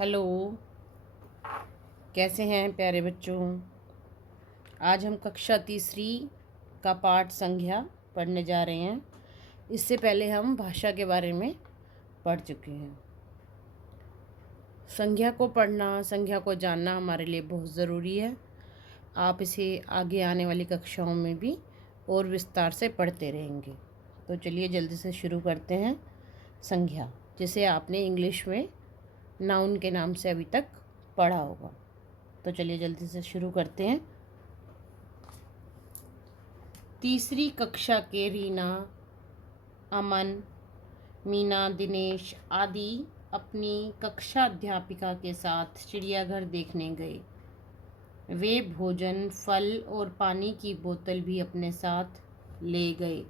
Hello. कैसे हैं प्यारे बच्चों। आज हम कक्षा तीसरी का पाठ संज्ञा पढ़ने जा रहे हैं। इससे पहले हम भाषा के बारे में पढ़ चुके हैं। संज्ञा को पढ़ना, संज्ञा को जानना हमारे लिए बहुत ज़रूरी है। आप इसे आगे आने वाली कक्षाओं में भी और विस्तार से पढ़ते रहेंगे। तो चलिए जल्दी से शुरू करते हैं। संज्ञा, जिसे आपने इंग्लिश में नाउन के नाम से अभी तक पढ़ा होगा। तो चलिए जल्दी से शुरू करते हैं। तीसरी कक्षा के रीना, अमन, मीना, दिनेश आदि अपनी कक्षा अध्यापिका के साथ चिड़ियाघर देखने गए। वे भोजन, फल और पानी की बोतल भी अपने साथ ले गए।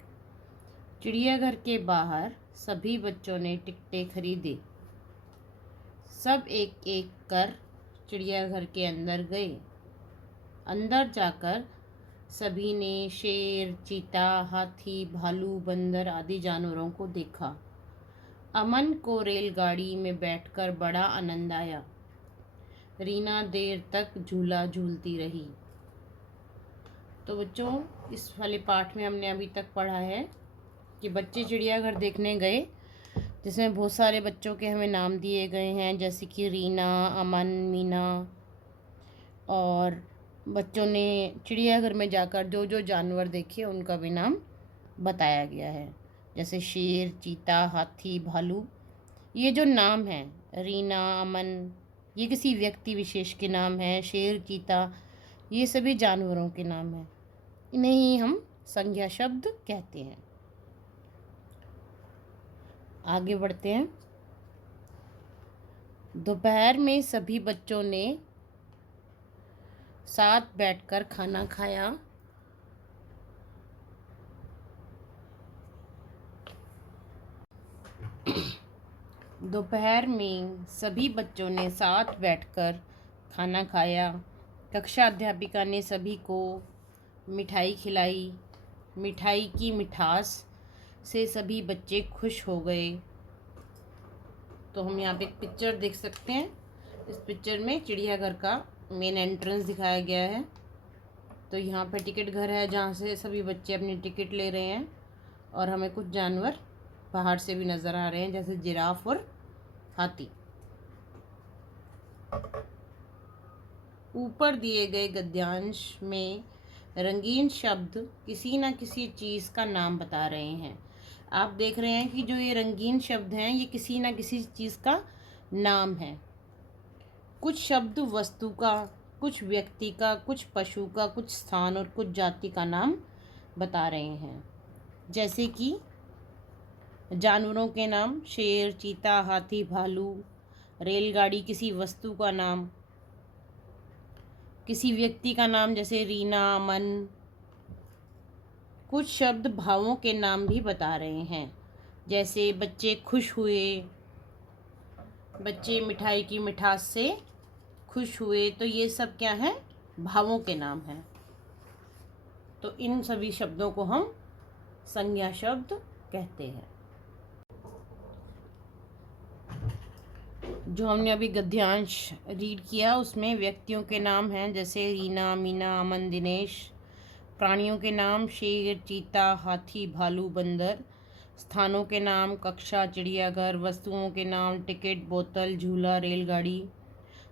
चिड़ियाघर के बाहर सभी बच्चों ने टिकटें खरीदे। सब एक एक कर चिड़ियाघर के अंदर गए। अंदर जाकर सभी ने शेर, चीता, हाथी, भालू, बंदर आदि जानवरों को देखा। अमन को रेलगाड़ी में बैठकर बड़ा आनंद आया। रीना देर तक झूला झूलती रही। तो बच्चों, इस वाले पाठ में हमने अभी तक पढ़ा है कि बच्चे चिड़ियाघर देखने गए, जिसमें बहुत सारे बच्चों के हमें नाम दिए गए हैं, जैसे कि रीना, अमन, मीना। और बच्चों ने चिड़ियाघर में जाकर जो जो जानवर देखे उनका भी नाम बताया गया है, जैसे शेर, चीता, हाथी, भालू। ये जो नाम हैं रीना, अमन, ये किसी व्यक्ति विशेष के नाम हैं। शेर, चीता, ये सभी जानवरों के नाम हैं। इन्हें ही हम संज्ञा शब्द कहते हैं। आगे बढ़ते हैं। दोपहर में सभी बच्चों ने साथ बैठकर खाना खाया। दोपहर में सभी बच्चों ने साथ बैठकर खाना खाया। कक्षा अध्यापिका ने सभी को मिठाई खिलाई। मिठाई की मिठास से सभी बच्चे खुश हो गए। तो हम यहाँ पे एक पिक्चर देख सकते हैं। इस पिक्चर में चिड़ियाघर का मेन एंट्रेंस दिखाया गया है। तो यहाँ पे टिकट घर है, जहाँ से सभी बच्चे अपनी टिकट ले रहे हैं। और हमें कुछ जानवर बाहर से भी नज़र आ रहे हैं, जैसे जिराफ और हाथी। ऊपर दिए गए गद्यांश में रंगीन शब्द किसी न किसी चीज़ का नाम बता रहे हैं। आप देख रहे हैं कि जो ये रंगीन शब्द हैं, ये किसी न किसी चीज़ का नाम है। कुछ शब्द वस्तु का, कुछ व्यक्ति का, कुछ पशु का, कुछ स्थान और कुछ जाति का नाम बता रहे हैं। जैसे कि जानवरों के नाम शेर, चीता, हाथी, भालू। रेलगाड़ी किसी वस्तु का नाम। किसी व्यक्ति का नाम जैसे रीना, अमन। कुछ शब्द भावों के नाम भी बता रहे हैं, जैसे बच्चे खुश हुए, बच्चे मिठाई की मिठास से खुश हुए। तो ये सब क्या है? भावों के नाम हैं। तो इन सभी शब्दों को हम संज्ञा शब्द कहते हैं। जो हमने अभी गद्यांश रीड किया, उसमें व्यक्तियों के नाम हैं, जैसे रीना, मीना, अमन, दिनेश। प्राणियों के नाम शेर, चीता, हाथी, भालू, बंदर। स्थानों के नाम कक्षा, चिड़ियाघर। वस्तुओं के नाम टिकट, बोतल, झूला, रेलगाड़ी।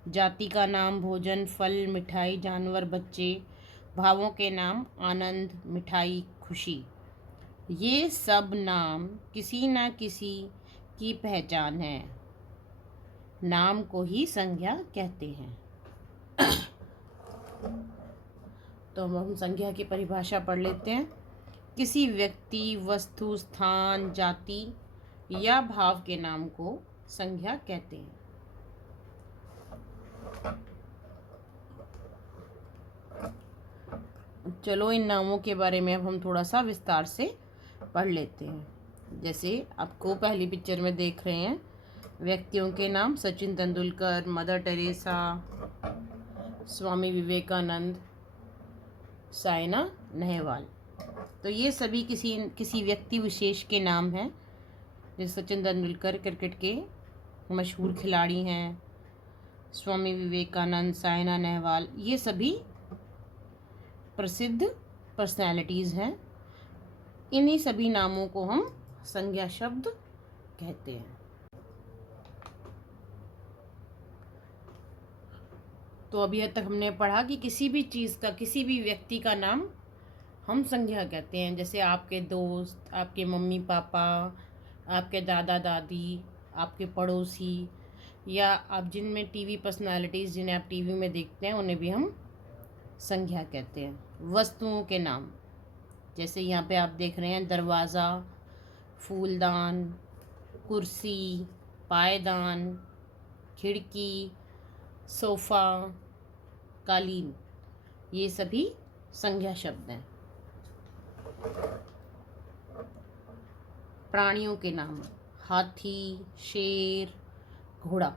जाति का नाम भोजन, फल, मिठाई, जानवर, बच्चे। भावों के नाम आनंद, मिठाई, खुशी। ये सब नाम किसी न किसी की पहचान है। नाम को ही संज्ञा कहते हैं। तो हम संज्ञा की परिभाषा पढ़ लेते हैं। किसी व्यक्ति, वस्तु, स्थान, जाति या भाव के नाम को संज्ञा कहते हैं। चलो इन नामों के बारे में अब हम थोड़ा सा विस्तार से पढ़ लेते हैं। जैसे आपको पहली पिक्चर में देख रहे हैं, व्यक्तियों के नाम सचिन तेंदुलकर, मदर टेरेसा, स्वामी विवेकानंद, साइना नेहवाल। तो ये सभी किसी व्यक्ति विशेष के नाम हैं। जैसे सचिन तेंदुलकर क्रिकेट के मशहूर खिलाड़ी हैं। स्वामी विवेकानंद, साइना नेहवाल, ये सभी प्रसिद्ध पर्सनैलिटीज़ हैं। इन्हीं सभी नामों को हम संज्ञा शब्द कहते हैं। तो अभी तक हमने पढ़ा कि किसी भी चीज़ का, किसी भी व्यक्ति का नाम हम संज्ञा कहते हैं। जैसे आपके दोस्त, आपके मम्मी पापा, आपके दादा दादी, आपके पड़ोसी, या आप जिनमें टीवी पर्सनालिटीज़ जिन्हें आप टीवी में देखते हैं उन्हें भी हम संज्ञा कहते हैं। वस्तुओं के नाम, जैसे यहाँ पे आप देख रहे हैं दरवाज़ा, फूलदान, कुर्सी, पायदान, खिड़की, सोफ़ा, कालीन, ये सभी संज्ञा शब्द हैं। प्राणियों के नाम, हाथी, शेर, घोड़ा।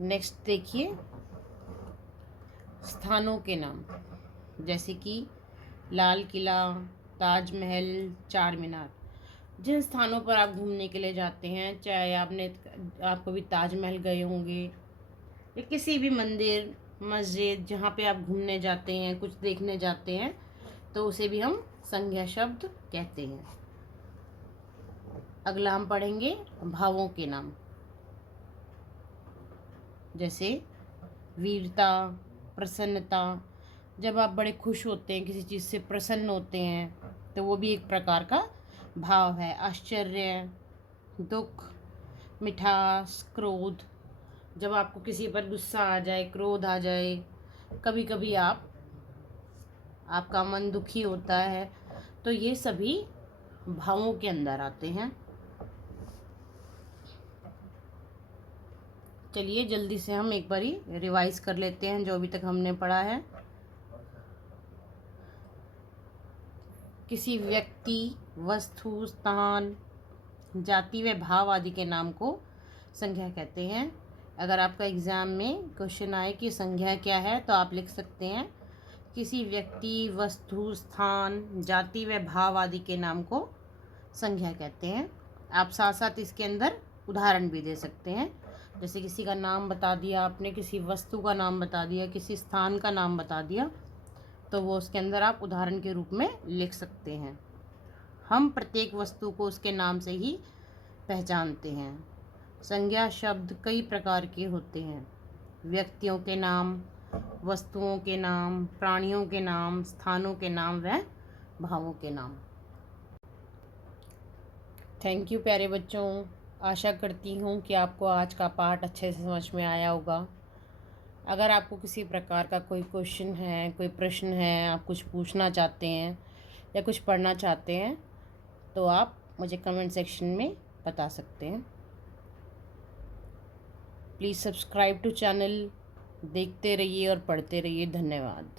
नेक्स्ट देखिए स्थानों के नाम, जैसे कि लाल किला, ताजमहल, चार मीनार। जिन स्थानों पर आप घूमने के लिए जाते हैं, चाहे आप कभी ताजमहल गए होंगे या किसी भी मंदिर, मस्जिद, जहाँ पे आप घूमने जाते हैं, कुछ देखने जाते हैं, तो उसे भी हम संज्ञा शब्द कहते हैं। अगला हम पढ़ेंगे भावों के नाम, जैसे वीरता, प्रसन्नता। जब आप बड़े खुश होते हैं, किसी चीज़ से प्रसन्न होते हैं, तो वो भी एक प्रकार का भाव है। आश्चर्य, दुख, मिठास, क्रोध। जब आपको किसी पर गुस्सा आ जाए, क्रोध आ जाए, कभी कभी आपका मन दुखी होता है, तो ये सभी भावों के अंदर आते हैं। चलिए जल्दी से हम एक बारी रिवाइज कर लेते हैं जो अभी तक हमने पढ़ा है। किसी व्यक्ति, वस्तु, स्थान, जाति व भाव आदि के नाम को संज्ञा कहते हैं। अगर आपका एग्ज़ाम में क्वेश्चन आए कि संज्ञा क्या है, तो आप लिख सकते हैं किसी व्यक्ति, वस्तु, स्थान, जाति व भाव आदि के नाम को संज्ञा कहते हैं। आप साथ साथ इसके अंदर उदाहरण भी दे सकते हैं। जैसे किसी का नाम बता दिया आपने, किसी वस्तु का नाम बता दिया, किसी स्थान का नाम बता दिया, तो वो उसके अंदर आप उदाहरण के रूप में लिख सकते हैं। हम प्रत्येक वस्तु को उसके नाम से ही पहचानते हैं। संज्ञा शब्द कई प्रकार के होते हैं। व्यक्तियों के नाम, वस्तुओं के नाम, प्राणियों के नाम, स्थानों के नाम व भावों के नाम। थैंक यू प्यारे बच्चों। आशा करती हूँ कि आपको आज का पाठ अच्छे से समझ में आया होगा। अगर आपको किसी प्रकार का कोई क्वेश्चन है, कोई प्रश्न है, आप कुछ पूछना चाहते हैं या कुछ पढ़ना चाहते हैं, तो आप मुझे कमेंट सेक्शन में बता सकते हैं। Please subscribe to channel. देखते रहिए और पढ़ते रहिए। धन्यवाद।